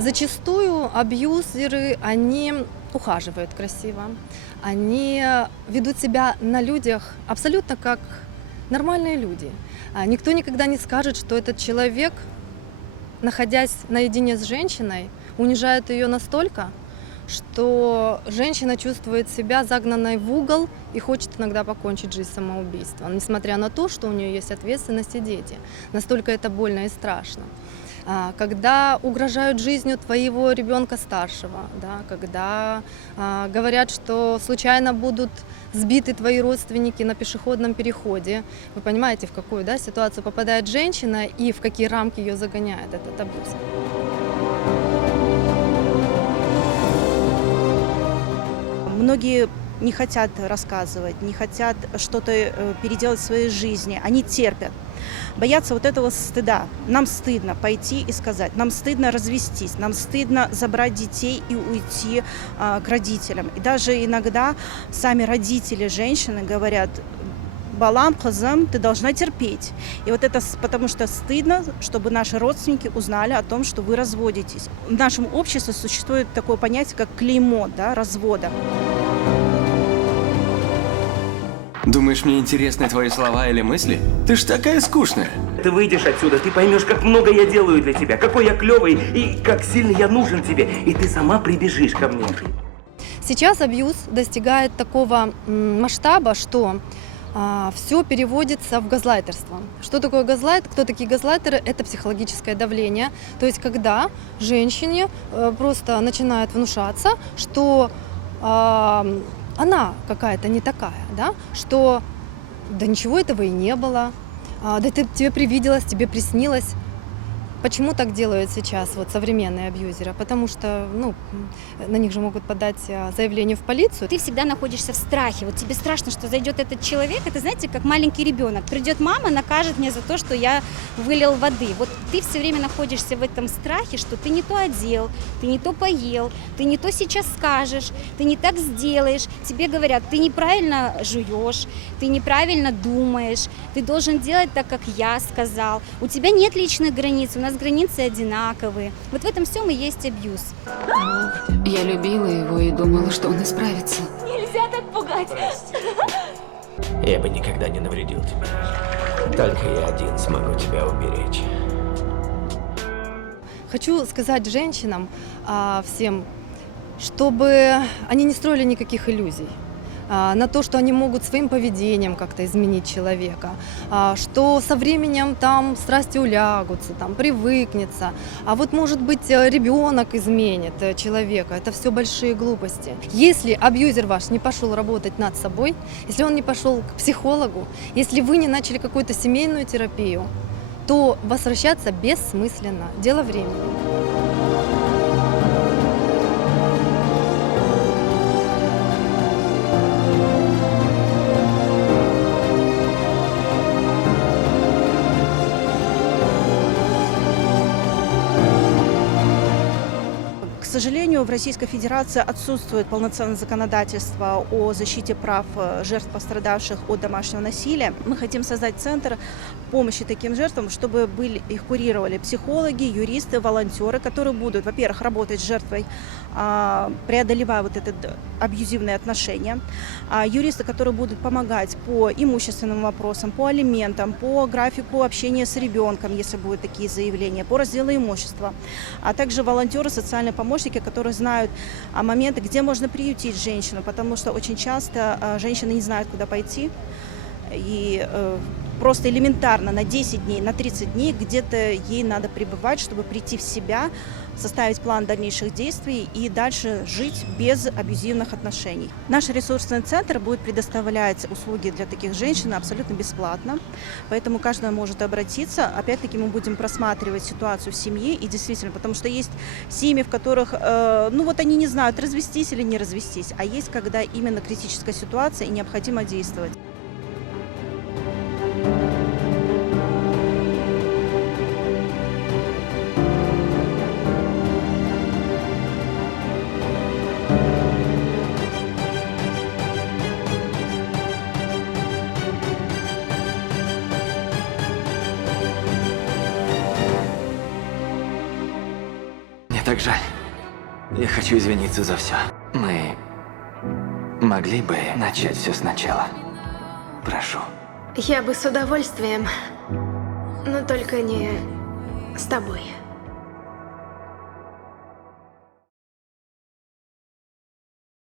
Зачастую абьюзеры, они ухаживают красиво, они ведут себя на людях абсолютно как нормальные люди. Никто никогда не скажет, что этот человек, находясь наедине с женщиной, унижает ее настолько, что женщина чувствует себя загнанной в угол и хочет иногда покончить жизнь самоубийством, несмотря на то, что у нее есть ответственность и дети. Настолько это больно и страшно. Когда угрожают жизнью твоего ребенка старшего, да, когда говорят, что случайно будут сбиты твои родственники на пешеходном переходе, вы понимаете, в какую, да, ситуацию попадает женщина и в какие рамки ее загоняет этот абьюз. Многие не хотят рассказывать, не хотят что-то переделать в своей жизни. Они терпят. Боятся вот этого стыда. Нам стыдно пойти и сказать, нам стыдно развестись, нам стыдно забрать детей и уйти к родителям. И даже иногда сами родители женщины говорят: «Балам, кызым, ты должна терпеть». И вот это потому что стыдно, чтобы наши родственники узнали о том, что вы разводитесь. В нашем обществе существует такое понятие, как клеймо, да, развода. Думаешь, мне интересны твои слова или мысли? Ты ж такая скучная. Ты выйдешь отсюда, ты поймешь, как много я делаю для тебя, какой я клевый и как сильно я нужен тебе. И ты сама прибежишь ко мне. Сейчас абьюз достигает такого масштаба, что все переводится в газлайтерство. Что такое газлайт? Кто такие газлайтеры? Это психологическое давление. То есть когда женщине просто начинает внушаться, что она какая-то не такая, да? Что да ничего этого и не было, да это тебе привиделось, тебе приснилось. Почему так делают сейчас вот современные абьюзеры? Потому что на них же могут подать заявление в полицию. Ты всегда находишься в страхе. Вот тебе страшно, что зайдет этот человек. Это, знаете, как маленький ребенок. Придет мама, накажет меня за то, что я вылил воды. Вот ты все время находишься в этом страхе, что ты не то одел, ты не то поел, ты не то сейчас скажешь, ты не так сделаешь. Тебе говорят, ты неправильно жуешь, ты неправильно думаешь, ты должен делать так, как я сказал. У тебя нет личных границ, у нас границы одинаковые. Вот в этом всем и есть абьюз. Я любила его и думала, что он исправится. Нельзя так пугать. Я бы никогда не навредил тебе. Только я один смогу тебя уберечь. Хочу сказать женщинам всем, чтобы они не строили никаких иллюзий на то, что они могут своим поведением как-то изменить человека, что со временем там страсти улягутся, там привыкнется, а вот может быть ребенок изменит человека. Это все большие глупости. Если абьюзер ваш не пошел работать над собой, если он не пошел к психологу, если вы не начали какую-то семейную терапию, то возвращаться бессмысленно. Дело времени. К сожалению, в Российской Федерации отсутствует полноценное законодательство о защите прав жертв, пострадавших от домашнего насилия. Мы хотим создать центр помощи таким жертвам, чтобы их курировали психологи, юристы, волонтеры, которые будут, во-первых, работать с жертвой, преодолевая вот это абьюзивные отношения. Юристы, которые будут помогать по имущественным вопросам, по алиментам, по графику общения с ребенком, если будут такие заявления, по разделу имущества. А также волонтеры, социальные помощники, которые знают моменты, где можно приютить женщину, потому что очень часто женщины не знают, куда пойти. И просто элементарно на 10 дней, на 30 дней где-то ей надо пребывать, чтобы прийти в себя, составить план дальнейших действий и дальше жить без абьюзивных отношений. Наш ресурсный центр будет предоставлять услуги для таких женщин абсолютно бесплатно, поэтому каждый может обратиться. Опять-таки мы будем просматривать ситуацию в семье, и действительно, потому что есть семьи, в которых, они не знают, развестись или не развестись, а есть, когда именно критическая ситуация и необходимо действовать. так жаль. Я хочу извиниться за все. Мы могли бы начать все сначала. Прошу. Я бы с удовольствием, но только не с тобой.